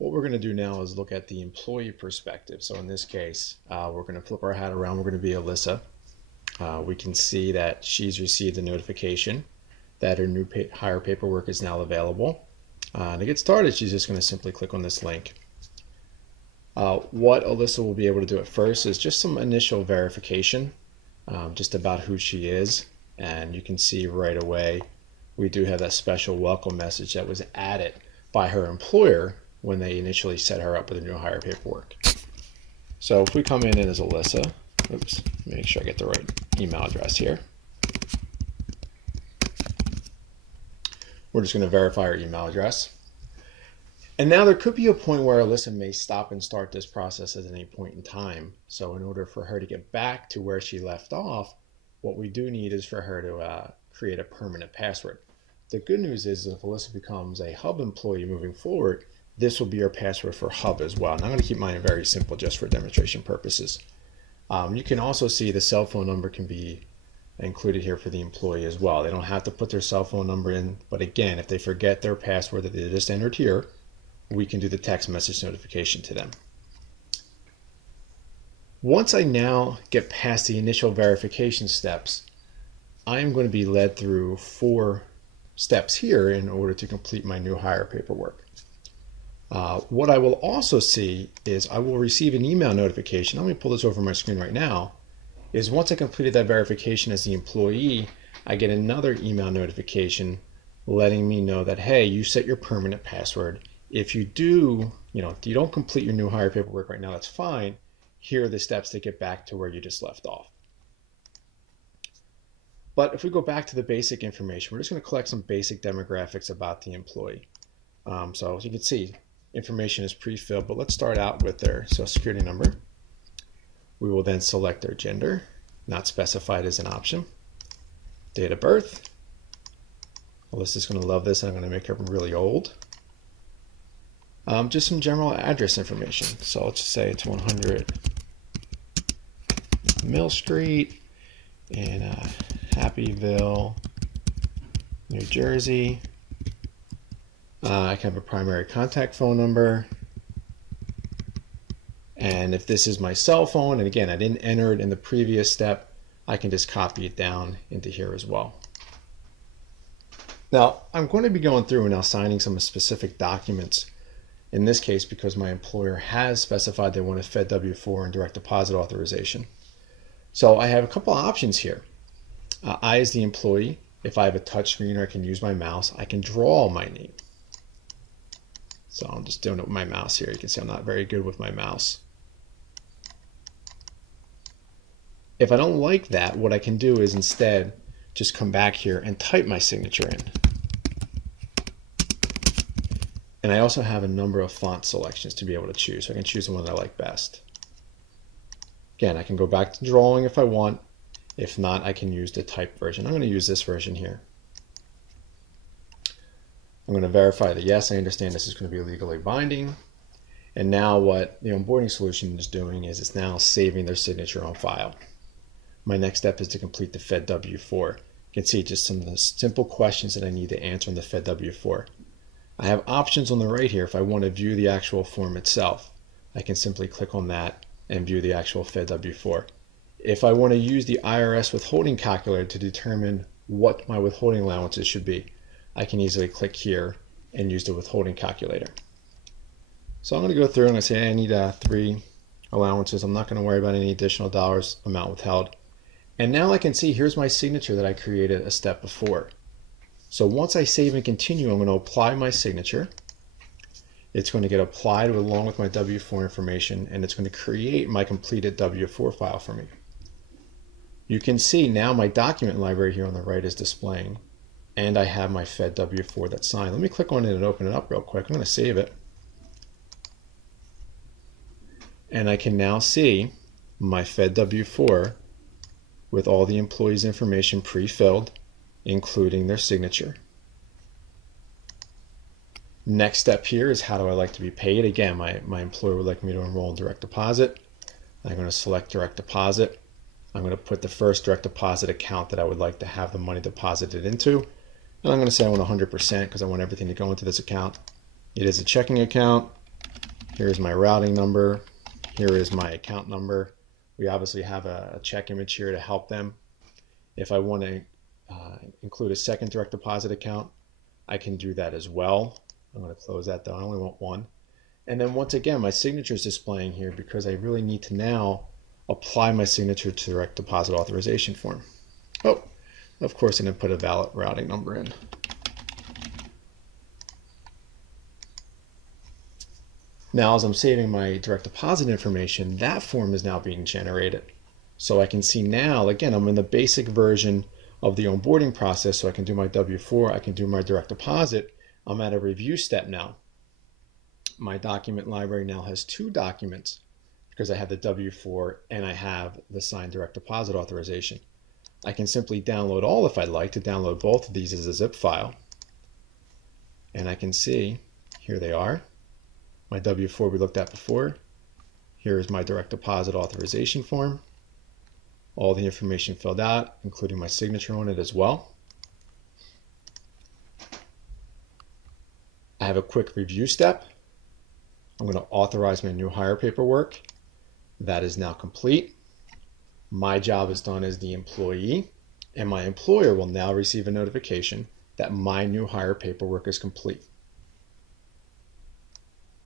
What we're going to do now is look at the employee perspective. So in this case, we're going to flip our hat around. We're going to be Alyssa. We can see that she's received a notification that her new hire paperwork is now available. To get started, she's just going to simply click on this link. What Alyssa will be able to do at first is just some initial verification, just about who she is. And you can see right away, we do have that special welcome message that was added by her employer when they initially set her up with a new hire paperwork. So if we come in as Alyssa, oops, make sure I get the right email address here. We're just going to verify our email address. And now there could be a point where Alyssa may stop and start this process at any point in time. So in order for her to get back to where she left off, what we do need is for her to create a permanent password. The good news is if Alyssa becomes a Hub employee moving forward, this will be her password for Hub as well. And I'm going to keep mine very simple just for demonstration purposes. You can also see the cell phone number can be included here for the employee as well. They don't have to put their cell phone number in, but again, if they forget their password that they just entered here, we can do the text message notification to them. Once I now get past the initial verification steps, I am going to be led through 4 steps here in order to complete my new hire paperwork. What I will also see is I will receive an email notification. Let me pull this over my screen right now. Is once I completed that verification as the employee, I get another email notification letting me know that, hey, you set your permanent password. If you do, if you don't complete your new hire paperwork right now, that's fine. Here are the steps to get back to where you just left off. But if we go back to the basic information, we're just going to collect some basic demographics about the employee. So as you can see, information is pre-filled, but let's start out with their social security number. We will then select their gender, not specified as an option. Date of birth. Alyssa's going to love this. I'm going to make her really old. Just some general address information. So let's just say it's 100 Mill Street in Happyville, New Jersey. I can have a primary contact phone number. And if this is my cell phone, and again, I didn't enter it in the previous step, I can just copy it down into here as well. Now, I'm going to be going through and now signing some specific documents. In this case, because my employer has specified they want a Fed W-4 and direct deposit authorization. So I have a couple of options here. I, as the employee, if I have a touch screen or I can use my mouse, I can draw my name. So I'm just doing it with my mouse here. You can see I'm not very good with my mouse. If I don't like that, what I can do is instead just come back here and type my signature in. And I also have a number of font selections to be able to choose. So I can choose the one that I like best. Again, I can go back to drawing if I want. If not, I can use the typed version. I'm going to use this version here. I'm going to verify that yes, I understand this is going to be legally binding. And now what the onboarding solution is doing is it's now saving their signature on file. My next step is to complete the Fed W-4. You can see just some of the simple questions that I need to answer on the Fed W-4. I have options on the right here if I want to view the actual form itself. I can simply click on that and view the actual Fed W-4. If I want to use the IRS withholding calculator to determine what my withholding allowances should be, I can easily click here and use the withholding calculator. So I'm going to go through and I say I need 3 allowances. I'm not going to worry about any additional dollars amount withheld. And now I can see here's my signature that I created a step before. So once I save and continue, I'm going to apply my signature. It's going to get applied along with my W-4 information, and it's going to create my completed W-4 file for me. You can see now my document library here on the right is displaying, and I have my Fed W-4 that's signed. Let me click on it and open it up real quick. I'm going to save it. And I can now see my Fed W-4 with all the employees' information pre-filled, including their signature. Next step here is how do I like to be paid? Again, my employer would like me to enroll in direct deposit. I'm going to select direct deposit. I'm going to put the first direct deposit account that I would like to have the money deposited into. And I'm going to say I want 100% because I want everything to go into this account. It is a checking account. Here's my routing number. Here is my account number. We obviously have a check image here to help them. If I want to include a second direct deposit account, I can do that as well. I'm going to close that though. I only want one. And then once again, my signature is displaying here because I really need to now apply my signature to the direct deposit authorization form. Oh, of course, I didn't put a valid routing number in. Now, as I'm saving my direct deposit information, that form is now being generated. So I can see now, again, I'm in the basic version of the onboarding process, so I can do my W-4, I can do my direct deposit. I'm at a review step now. My document library now has 2 documents because I have the W-4 and I have the signed direct deposit authorization. I can simply download all if I'd like to download both of these as a zip file. And I can see, here they are. My W-4 we looked at before. Here is my direct deposit authorization form. All the information filled out, including my signature on it as well. I have a quick review step. I'm going to authorize my new hire paperwork. That is now complete. My job is done as the employee, and my employer will now receive a notification that my new hire paperwork is complete.